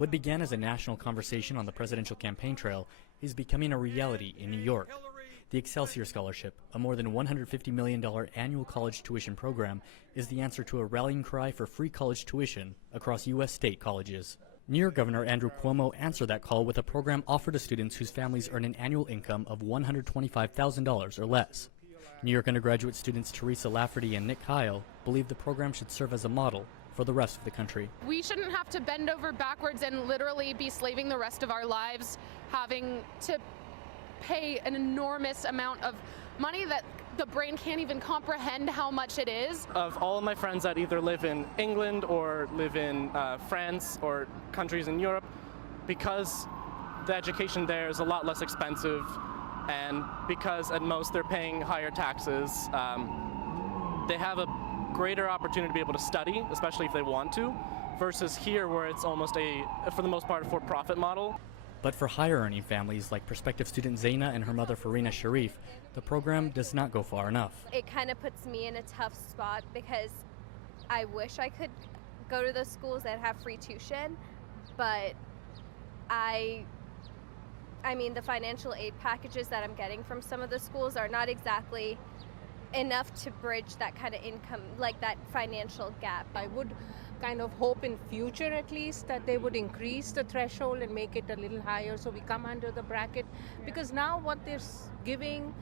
What began as a national conversation on the presidential campaign trail is becoming a reality in New York. The Excelsior Scholarship, a more than $150 million annual college tuition program, is the answer to a rallying cry for free college tuition across U.S. state colleges. New York Governor Andrew Cuomo answered that call with a program offered to students whose families earn an annual income of $125,000 or less. New York undergraduate students Teresa Lafferty and Nick Kyle believe the program should serve as a model for the rest of the country. We shouldn't have to bend over backwards and literally be slaving the rest of our lives, having to pay an enormous amount of money that the brain can't even comprehend how much it is. Of all of my friends that either live in England or live in France or countries in Europe, because the education there is a lot less expensive, and because at most they're paying higher taxes, they have a greater opportunity to be able to study, especially if they want to, versus here where it's almost for the most part, a for-profit model. But for higher-earning families like prospective student Zaina and her mother Farina Sharif, the program does not go far enough. It kind of puts me in a tough spot because I wish I could go to those schools that have free tuition, but I mean, the financial aid packages that I'm getting from some of the schools are not exactly enough to bridge that kind of income, like that financial gap. I would kind of hope in future at least that they would increase the threshold and make it a little higher so we come under the bracket, because now what they're giving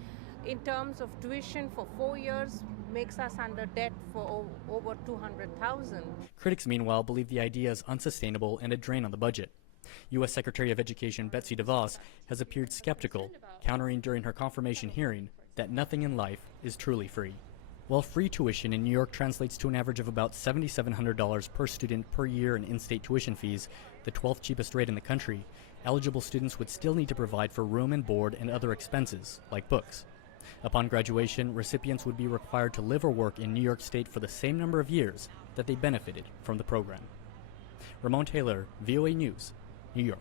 in terms of tuition for 4 years makes us under debt for over $200,000. Critics, meanwhile, believe the idea is unsustainable and a drain on the budget. U.S. Secretary of Education Betsy DeVos has appeared skeptical, countering during her confirmation hearing that nothing in life is truly free. While free tuition in New York translates to an average of about $7,700 per student per year in in-state tuition fees, the 12th cheapest rate in the country, eligible students would still need to provide for room and board and other expenses, like books. Upon graduation, recipients would be required to live or work in New York State for the same number of years that they benefited from the program. Ramon Taylor, VOA News, New York.